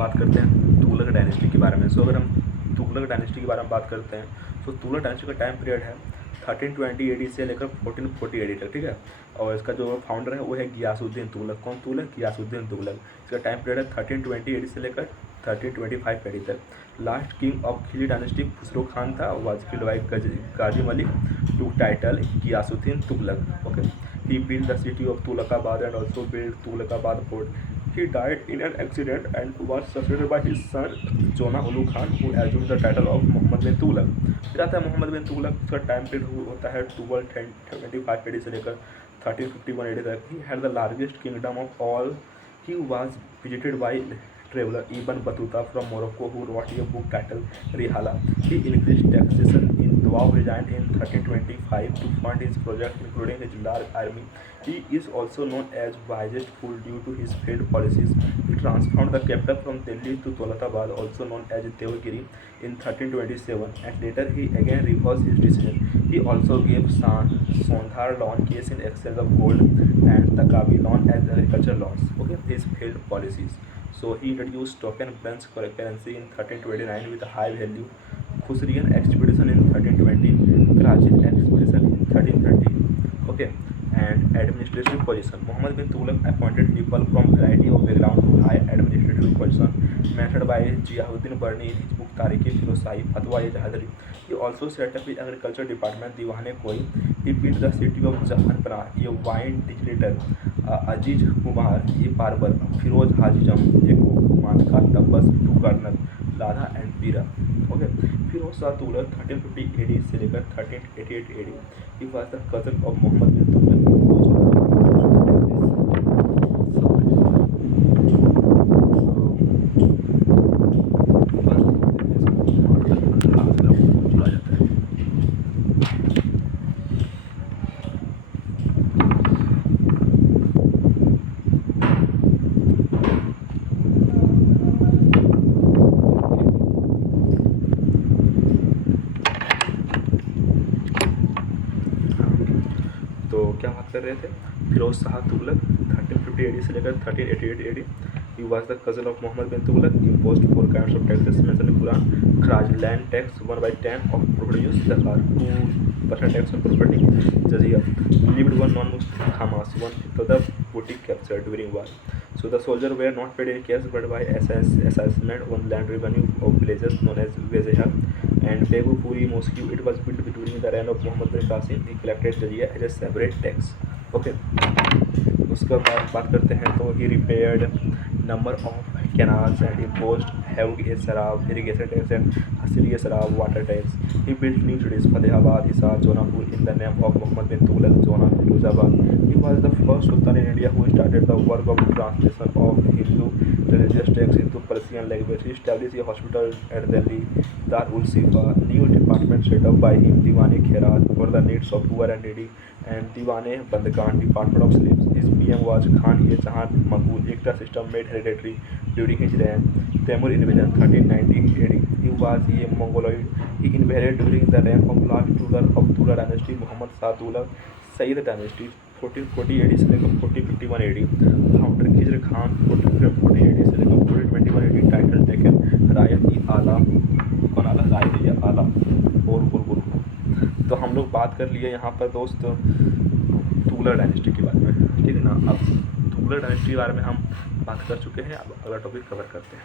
बात करते हैं तुगलक डायनेस्टी के बारे में। सो अगर हम तुगलक डायनेस्टी के बारे में बात करते हैं तो तुगलक डायनेस्टी का टाइम पीरियड है 1320 AD से लेकर 1440 AD तक, ठीक है। और इसका जो फाउंडर है वो है गियासुद्दीन तुगलक। कौन तुगलक? गियासुद्दीन तुगलक। इसका टाइम पीरियड है 1320 AD से लेकर 1325 AD तक। Last king of Khilji dynasty Khusro Khan था, was killed by Ghazi Malik to title Ghiyasuddin Tughlaq. Okay, he built the city of Tughlakabad and also built Tughlakabad fort. He died in an accident and was succeeded by his son Jona Ulu Khan, who assumed the title of Muhammad bin Tughlaq। फिर आता है मोहम्मद बिन तुगलक। उसका time period होता है 1225 AD से लेकर 1351 AD तक। He had the largest kingdom of all. He was visited by traveler Ibn Battuta from Morocco, who wrote a book titled Rihala. He increased taxation in Doab region in 1325 to fund his project, including his large army. He is also known as wisest fool due to his failed policies. He transformed the capital from Delhi to Dawlatabad, also known as Devagiri, in 1327, and later he again reversed his decision. He also gave Sondhar loan case in exchange of gold and Takabi loan as agricultural loans. Okay, his failed policies. So he introduced token French currency in 1329 with a high value, Khusrian expedition in 1320, Karachi expedition in 1330. Okay, and administrative position. Muhammad bin Tughlaq appointed people from variety of background to high administrative position mentioned by Ziauddin Barni in his book Tarikh-e-Firoz-Shahi, Fatwa-e-Jahadari. He also set up his agriculture department, Diwan-e-Koi. He built the city of Jahanpura, a wine distiller, Aziz Kumar, a barber, Firoz Hajijam, a cook, Manka Tabbas, two gardeners, Lada and Bira. Okay, Firoz Shah Tughlaq 1350 AD से लेकर 1388 AD. He was the cousin of Muhammad bin Tughlaq. तो क्या बात कर रहे थे? Firoz Shah Tughlaq 1350 AD से लेकर 1388 AD. He was the cousin of Muhammad bin Tughlaq. Imposed 4 kinds of taxes mentioned in Quran. Kharaj, land tax 1/10 of produce. Zakat 2% tax on property. Jizya. Lived one non-Muslim Hamas. 1/5 of the booty captured during war. So the soldiers were not paid in cash but by assessment on land revenue of villages known as Wazeh. And Begu Puri Mosque, it was built during the reign of Muhammad bin Qasim. He collected jizya as a separate tax. Okay. उसका बात करते हैं तो he repaired number of canals and imposed heavy sarab, irrigation tax and hasili sarab, water tax. He built new cities Fatehabad, Hisar, Jaunpur in the name of Muhammad bin Tughlaq, Jauna, Firozabad. He was the first sultan in India who started the work of translation of Hindu religious texts into Persian language. He established a hospital at Delhi, Dar-ul-Shifa, new department set up by him, Diwan-e-Khairat for the needs of poor and needy, and Diwan-e-Bandgan, department of slaves. His PM was Khan-e-Jahan Makul. Ekta system made hereditary during his reign. Temur invasion 1390 AD. He was a Mongoloid. He invaded during the reign of last ruler of Tughlaq dynasty, Muhammad Shah Tughlaq. Sayyid dynasty 1440 AD से लेकर 1451 AD. Founder Khizr Khan 1440 AD से लेकर 1421 AD. Title taken रायत-e-आला, कौन आला? रायत-e-आला और गुरु। तो हम लोग बात कर लिए यहाँ पर दोस्त तुगलक डायनेस्टी के बारे में, ठीक है ना। अब तुगलक डायनेस्टी के बारे में हम बात कर चुके हैं, अब अगला टॉपिक कवर करते हैं।